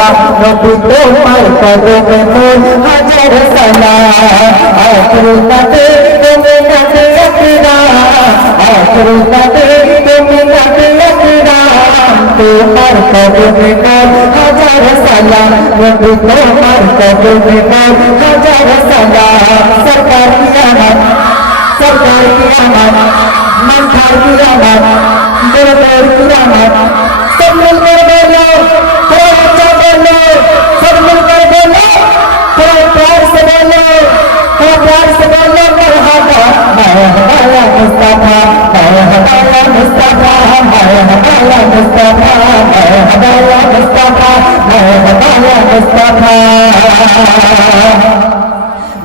নবী তোমার কদমে মোর হাজার সালাম আখির নবী তুমি নবী আকরাম আখির নবী তুমি নবী আকরাম তোমার কদমে মোর হাজার সালাম নবী তোমার কদমে মোর হাজার সালাম সরকার की आमद मंथर की आमद दरबार की आमद सब मिलकर बोलो थोड़ा अच्छा बोलो सब मिलकर बोलो थोड़ा प्यार से बोलो मरहबा मरहबा मुस्तफा मरहबा मुस्तफा मरहबा मुस्तफा मरहबा मुस्तफा मरहबा मुस्तफा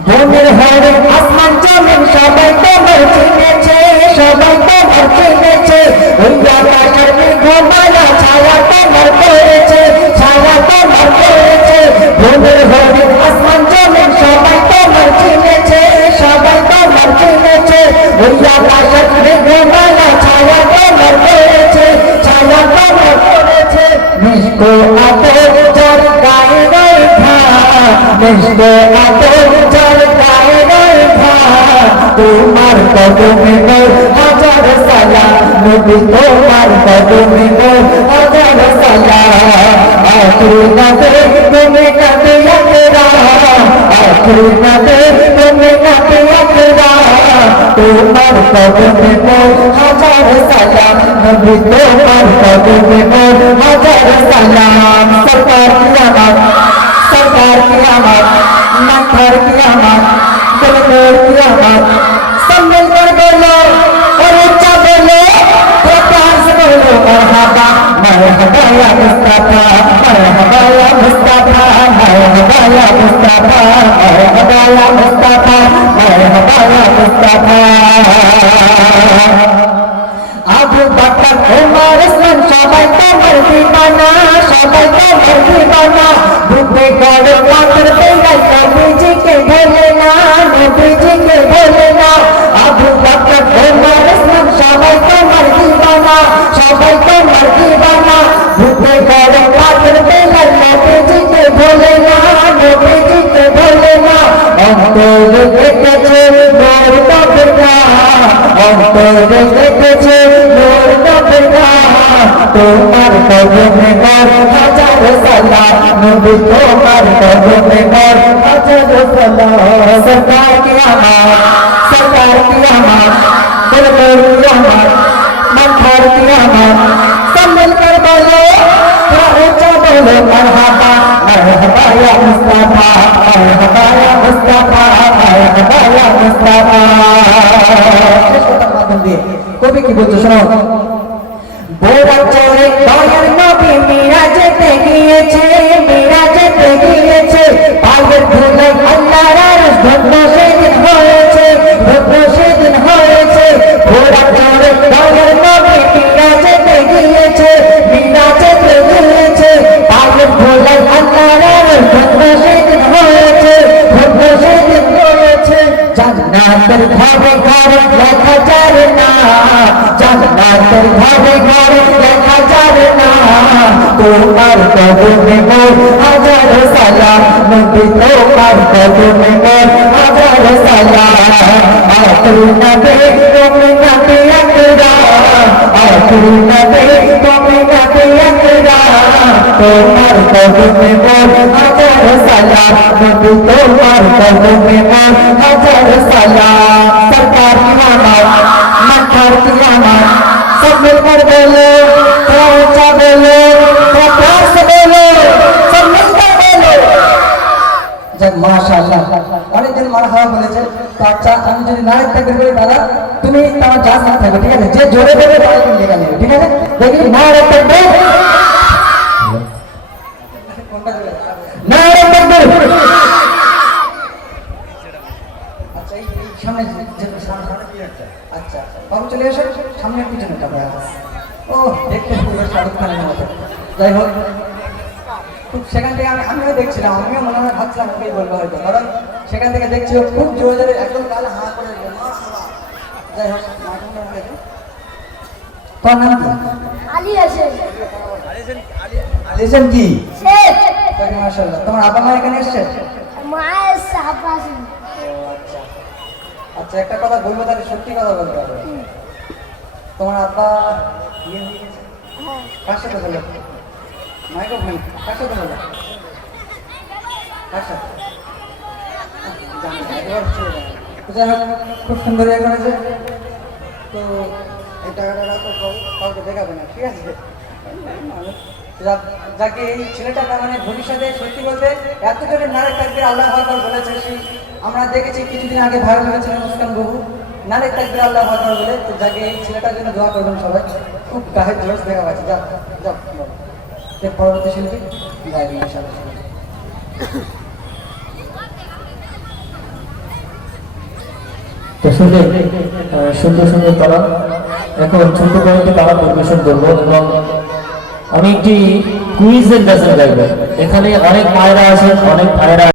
ভূমির হরে আসমান জমিন সবাই তোমার চিনেছে সবাই তোমার চিনেছে ওই আকাশের মেঘমালা ছায়া তোমার করেছে ছায়া তোমার করেছে ভূমির হরে আসমান জমিন সবাই তোমার চিনেছে সবাই তোমার চিনেছে ওই আকাশের মেঘমালা ছায়া তোমার করেছে ছায়া তোমার করেছে মিশকো আতর যার গায়ে রাখা মিশকো আতর তোমার কদমে মোর হাজার সালাম নবী তোমার কদমে মোর হাজার সালাম আখির নবী তুমি নবী আকরাম আখির নবী তুমি নবী আকরাম তোমার কদমে মোর হাজার সালাম নবী তোমার কদমে মোর হাজার সালাম সরকার কি আমদ मंथर की आमद दरबार की आमद सब मिलकर बोलो और ऊंचा बोलो थोड़ा प्यार से बोलो मरहबा मरहबा या मुस्तफा मरहबा या मुस्तफा मरहबा या मुस्तफा मरहबा या मुस्तफा मरहबा या मुस्तफा আবু বকর ওমর ওসমান সবাই তোমার দিবানা সবাই তোমার দিবানা বুকে গড় পাথর পেলাই নবীজিকে ভোলে না নবীজিকে ভোলে না আবু বকর ওমর ওসমান সবাই তোমার দিবানা সবাই তোমার দিবানা বুকে গড় পাথর পেলাই নবীজিকে ভোলে না নবীজিকে ভোলে না অন্তরে দেখেছে নূর নবীরা অন্তরে দেখেছে নূর নবীরা তোমার কদমে মোর হাজার সালাম নবী তোমার কদমে মোর হাজার সালাম সরকার কি আমদ দরবার কি আমদ मंथर की आमद सब मिलकर बोलो थोड़ा ऊंचा बोलो मरहबा मरहबा या मुस्तफा मरहबा या मुस्तफा मरहबा या मुस्तफा কবি কি বলছো শোনো বোরা চলে দয়ার নবী মিরাজেতে গিয়েছে পাগল ধুলাই আল্লাহর আরশ ধন্য সেদিন হয়েছে বোরা চলে দয়ার নবী মিরাজেতে গিয়েছে পাগল ধুলাই আল্লাহর আরশ ধন্য সেদিন হয়েছে জান্নাতের ঘরে ঘরে লেখা যাবে না জান্নাতের ঘরে ঘরে লেখা যাবে না তোমার কদমে মোর হাজার সালাম নবী তোমার কদমে মোর হাজার সালাম আখির নবী তুমি নবী আকরাম আখির নবী তুমি নবী আকরাম তোমার কদমে মোর হাজার সালাম নবী তোমার কদমে মোর হাজার সালাম সরকার की आमद मंथर की आमद सब मिलकर बोलो थोड़ा ऊंचा बोलो थोड़ा प्यार से बोलो सब मिलकर बोलो जब माशाআল্লাহ অনেকদিন মারহাবা বলেছে তো আচ্ছা আমি যদি নায়ক থাকতে বলি দাদা তুমি তোমার যা সাথে থাকো ঠিক আছে যে জোরে বলবে তাই তুমি লেখা নেবে ঠিক আছে দেখি নায়ক থাকবে নায়ক থাকবে আচ্ছা বাবু চলে এসে সামনে পিছনে তারপরে ও দেখতে পুরো শাহরুখ খানের মতো যাই হোক খুব সেখান থেকে আমিও দেখছিলাম আমিও মনে হয় ভাবছিলাম ওকেই বলবো হয়তো কারণ সেখান থেকে দেখছি ও খুব জোরে জোরে একদম গালে হাঁ করে যাই হোক তোর নাম কি? আলী হাসান। আলী হাসান কি? শেখ। মাশাআল্লাহ। তোমার আব্বা মা এখানে এসেছে? মায়ের সাপাস আচ্ছা আচ্ছা, একটা কথা বলবো, তাহলে সত্যি কথা বলতে হবে। তোমার আব্বা বিয়ে হয়ে গেছে? হ্যাঁ কার সাথে হলো? মাইক্রো ফোন কার সাথে হলো? কার সাথে? জানি না, এবার ছেড়ে দাও। তো যাই হোক, খুব সুন্দর ইয়ে করেছে। তো এই টাকাটা রাখো, কাউকে দেখাবে না, ঠিক আছে? যাকে এই ছেলেটা তার মানে ভবিষ্যতে সত্যি বলতে এত জনের নারী তাকবীর আল্লাহু আকবার বলেছে, সেই আমরা দেখেছি কিছুদিন আগে ভাইরাল হয়েছিল মুস্কান বাবু নারী তাকবীর আল্লাহু আকবার বলে। তো যাকে এই ছেলেটার জন্য দোয়া করবেন সবাই, খুব গায়ে জোশ দেখা পাচ্ছে। যা যা পরবর্তী শিল্পী গায়ে ইনশাআল্লাহ। তো শুনলে সুন্দর সুন্দর তারা এখন ছোট করে একটি তারা পরিবেশন করবো এবং আমি একটি কুইজের গাছের গাইব। এখানে অনেক মায়েরা আছেন, অনেক ভাইয়েরা